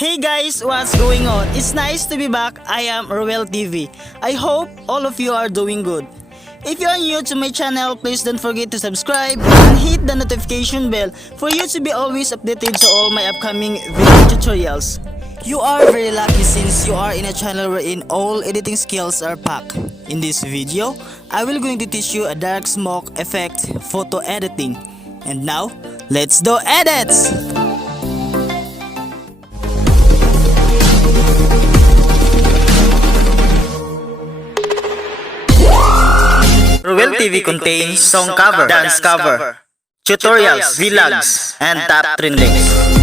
Hey guys, what's going on? It's nice to be back. I am RuelTV. I hope all of you are doing good. If you are new to my channel, please don't forget to subscribe and hit the notification bell for you to be always updated to all my upcoming video tutorials. You are very lucky since you are in a channel wherein all editing skills are packed. In this video, I will going to teach you a dark smoke effect photo editing. And now, let's do edits! RuelTV contains song cover, dance cover, tutorials, vlogs, and top trendings.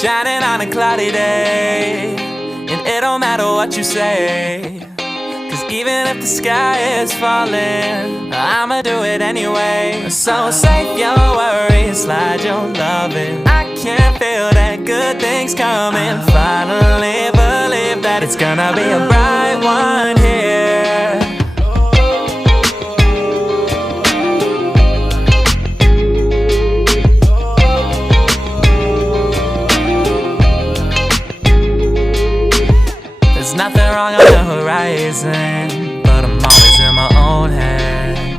shining on a cloudy day, and it don't matter what you say, 'cause even if the sky is falling, I'ma do it anyway. So save your worries, slide your loving. I can feel that good things coming. Finally believe that it's gonna be a bright one here. There's nothing wrong on the horizon, but I'm always in my own head.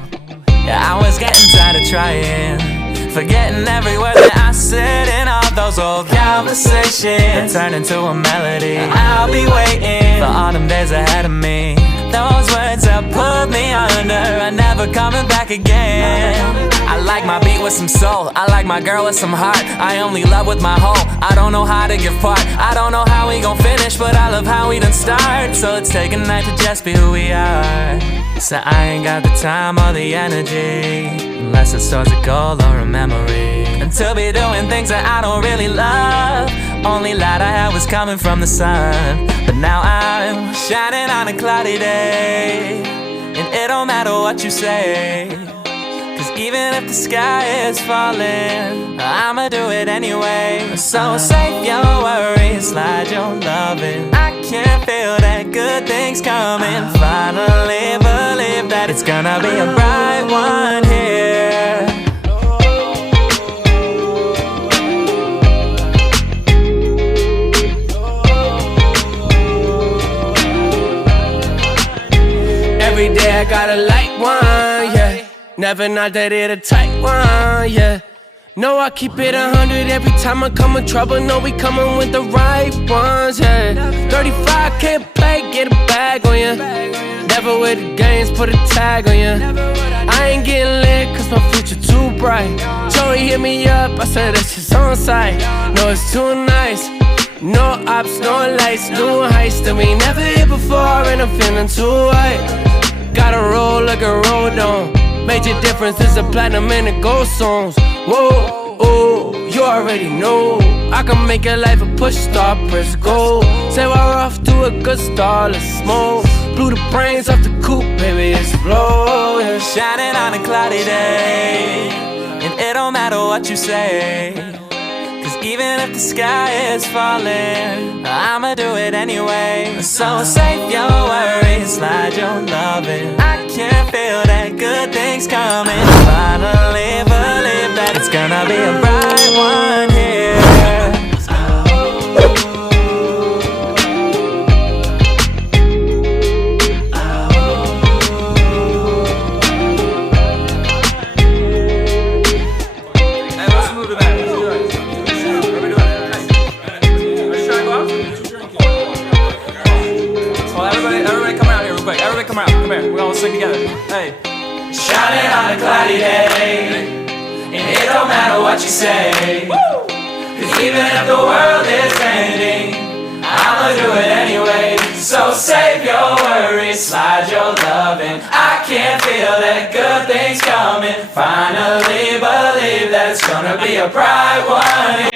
Yeah, I was getting tired of trying, forgetting every word that I said in all those old conversations. It turned into a melody. I'll be waiting for autumn days ahead of me. Those words that pulled me under are never coming back again. I like my beat with some soul, I like my girl with some heart. I only love with my whole, I don't know how to give part. I don't know how we gon' finish, but I love how we done start. So let's take a night to just be who we are. So I ain't got the time or the energy, unless it's towards a goal or a memory, and to be doing things that I don't really love. Only light I had was coming from the sun, but now I'm shining on a cloudy day, and it don't matter what you say, 'cause even if the sky is falling, I'ma do it anyway. So save your worries, slide your loving. I can feel that good things coming. Finally believe that it's gonna be a bright one here. Every day I got a light one, yeah. Never not that it a tight one, yeah. No, I keep it 100 every time I come in trouble. No, we coming with the right ones, yeah. 35 can't play, get a bag on ya. Never with the games, put a tag on ya. I ain't getting lit 'cause my future too bright. Joey hit me up, I said that's just on site. No, it's too nice. No ops, no lights, new heights that we never hit before, and I'm feeling too white. Gotta roll like a road on. Major difference is a platinum and a gold songs. Whoa, oh, you already know I can make your life a push star, press go. Say we're off to a good start, let's smoke. Blew the brains off the coupe, baby, explode, yeah. Shining on a cloudy day, and it don't matter what you say, 'cause even if the sky is falling, I'ma do it anyway. So save your worries, slide your loving. I can feel that good things coming. Finally believe that it's gonna be a bright one here. We're gonna sing together. Hey. Shining on a cloudy day, and it don't matter what you say, 'cause even if the world is ending, I'ma do it anyway. So save your worries, slide your loving. I can feel that good things coming. Finally believe that it's gonna be a bright one.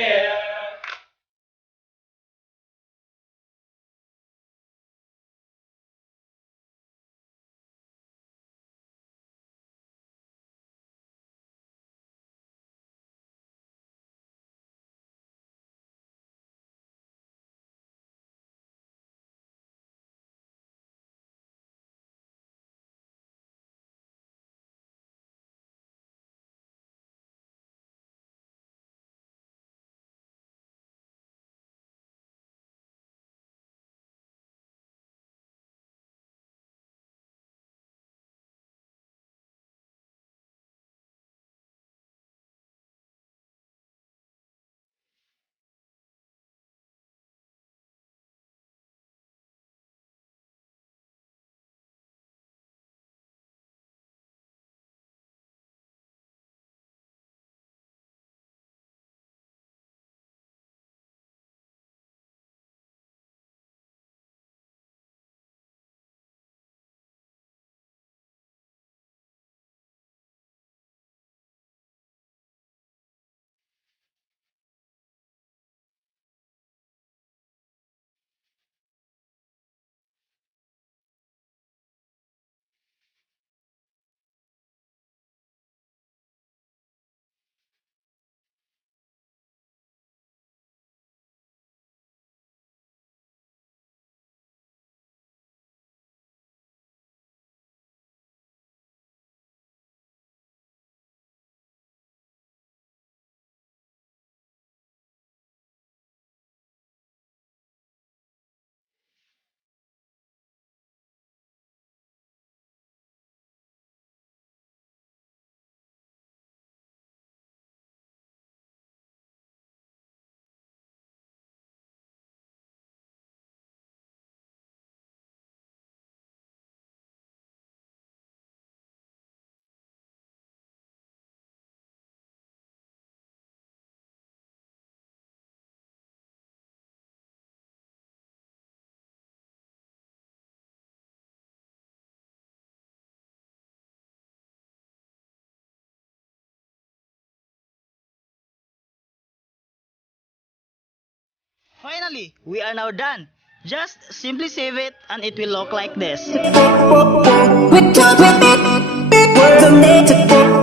Finally, we are now done. Just simply save it and it will look like this.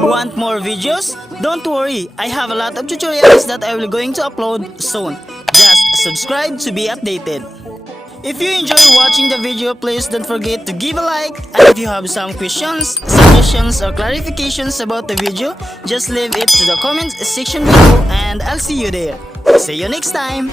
Want more videos? Don't worry, I have a lot of tutorials that I will going to upload soon. Just subscribe to be updated. If you enjoy watching the video, please don't forget to give a like. And if you have some questions, suggestions or clarifications about the video, just leave it to the comments section below and I'll see you there. See you next time!